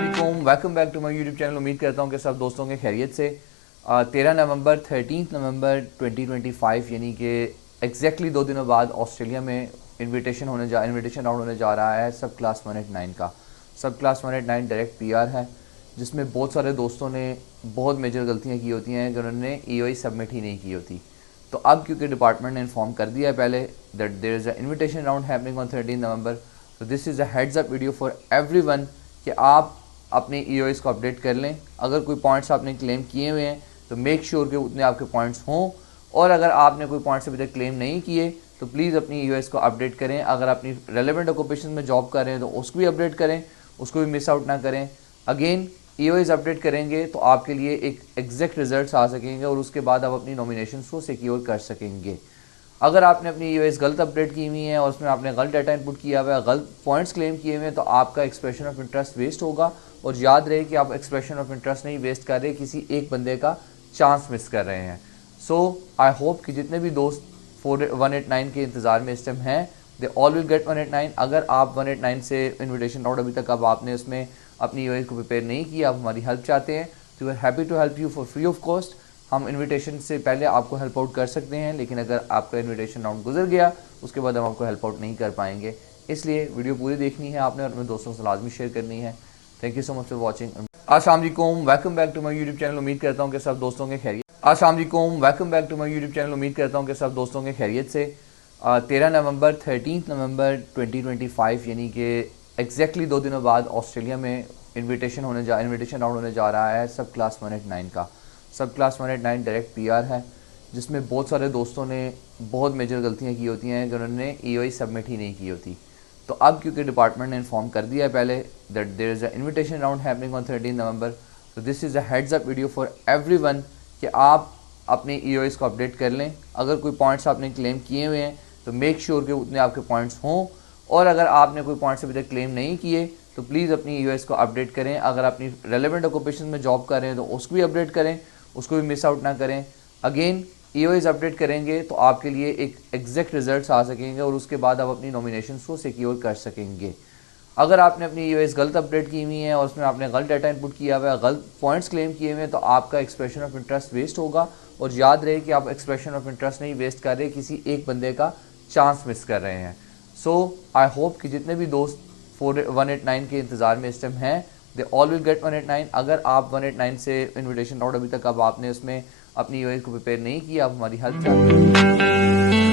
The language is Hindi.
अस्सलाम welcome back to my YouTube channel. उम्मीद करता हूँ कि सब दोस्तों के खैरियत से 13 नवंबर 13 नवंबर 2025 यानी कि एग्जैक्टली 2 दिनों बाद ऑस्ट्रेलिया में इनविटेशन राउंड होने जा रहा है सब क्लास 189 का। सब क्लास 189 डायरेक्ट पीआर है, जिसमें बहुत सारे दोस्तों ने बहुत मेजर गलतियाँ की होती हैं कि उन्होंने ईओई सबमिट ही नहीं की होती। तो अब क्योंकि डिपार्टमेंट ने इन्फॉर्म कर दिया है पहले that there is a invitation round happening on 13 November, तो this is a heads up video for everyone कि आप अपने ईओएस को अपडेट कर लें। अगर कोई पॉइंट्स आपने क्लेम किए हुए हैं तो मेक श्योर कि उतने आपके पॉइंट्स हों, और अगर आपने कोई पॉइंट्स अभी तक क्लेम नहीं किए तो प्लीज़ अपनी ईओएस को अपडेट करें। अगर अपनी रेलेवेंट ऑक्यूपेशन में जॉब कर रहे हैं तो उसको भी अपडेट करें, उसको भी मिस आउट ना करें। अगेन ईओएस अपडेट करेंगे तो आपके लिए एक एग्जैक्ट रिजल्ट्स आ सकेंगे और उसके बाद आप अपनी नॉमिनेशंस को सिक्योर कर सकेंगे। अगर आपने अपनी ईओएस गलत अपडेट की हुई है और उसमें आपने गलत डाटा इनपुट किया हुआ है, गलत पॉइंट्स क्लेम किए हुए हैं, तो आपका एक्सप्रेशन ऑफ इंटरेस्ट वेस्ट होगा। और याद रहे कि आप एक्सप्रेशन ऑफ इंटरेस्ट नहीं वेस्ट कर रहे, किसी एक बंदे का चांस मिस कर रहे हैं। सो आई होप कि जितने भी दोस्त 189 के इंतज़ार में इस टाइम हैं दे ऑल विल गेट 189। अगर आप 189 से इन्विटेशन राउंड अभी तक अब आपने उसमें अपनी ईओएस को प्रिपेयर नहीं किया, आप हमारी हेल्प चाहते हैं तो we are happy to help you for free of cost. हम इनविटेशन से पहले आपको हेल्प आउट कर सकते हैं, लेकिन अगर आपका इनविटेशन राउंड गुजर गया उसके बाद हम आपको हेल्प आउट नहीं कर पाएंगे। इसलिए वीडियो पूरी देखनी है आपने और अपने दोस्तों से लाजमी शेयर करनी है। Thank you so much for watching. अस्सलाम वालेकुम, welcome back to my YouTube channel. उम्मीद करता हूँ कि सब दोस्तों के खैरियत। अस्सलाम वालेकुम, welcome back to my YouTube channel. उम्मीद करता हूँ कि सब दोस्तों के खैरियत से 13 नवंबर 13 नवंबर 2025 यानी कि एग्जैक्टली 2 दिनों बाद ऑस्ट्रेलिया में इनविटेशन राउंड होने जा रहा है सब क्लास 189 का। सब क्लास 189 डायरेक्ट पीआर है, जिसमें बहुत सारे दोस्तों ने बहुत मेजर गलतियाँ की होती हैं कि उन्होंने ईओई सबमिट ही नहीं की होती। तो अब क्योंकि डिपार्टमेंट ने इन्फॉर्म कर दिया है पहले that there is a invitation round happening on 13 November, तो this is a heads up video for everyone कि आप अपने ईओएस को अपडेट कर लें। अगर कोई पॉइंट्स आपने क्लेम किए हुए हैं तो मेक श्योर कि उतने आपके पॉइंट्स हों, और अगर आपने कोई पॉइंट्स अभी तक क्लेम नहीं किए तो प्लीज़ अपनी ईओएस को अपडेट करें। अगर अपनी रेलेवेंट ऑक्यूपेशन में जॉब कर रहे हैं तो उसको भी अपडेट करें, उसको भी मिस आउट ना करें। अगेन ईओएस अपडेट करेंगे तो आपके लिए एक एग्जैक्ट रिजल्ट्स आ सकेंगे और उसके बाद आप अपनी नॉमिनेशंस को सिक्योर कर सकेंगे। अगर आपने अपनी ईओएस गलत अपडेट की हुई है और उसमें आपने गलत डाटा इनपुट किया हुआ है, गलत पॉइंट्स क्लेम किए हुए हैं, तो आपका एक्सप्रेशन ऑफ इंटरेस्ट वेस्ट होगा। और याद रहे कि आप एक्सप्रेशन ऑफ इंटरेस्ट नहीं वेस्ट कर रहे, किसी एक बंदे का चांस मिस कर रहे हैं। सो आई होप कि जितने भी दोस्त 189 के इंतज़ार में इस टाइम हैं दे ऑल विल गेट 189। अगर आप 189 से इन्विटेशन राउंड अभी तक अब आपने उसमें अपनी ईओएस को प्रिपेयर नहीं किया, आप हमारी हेल्प चाहते हैं।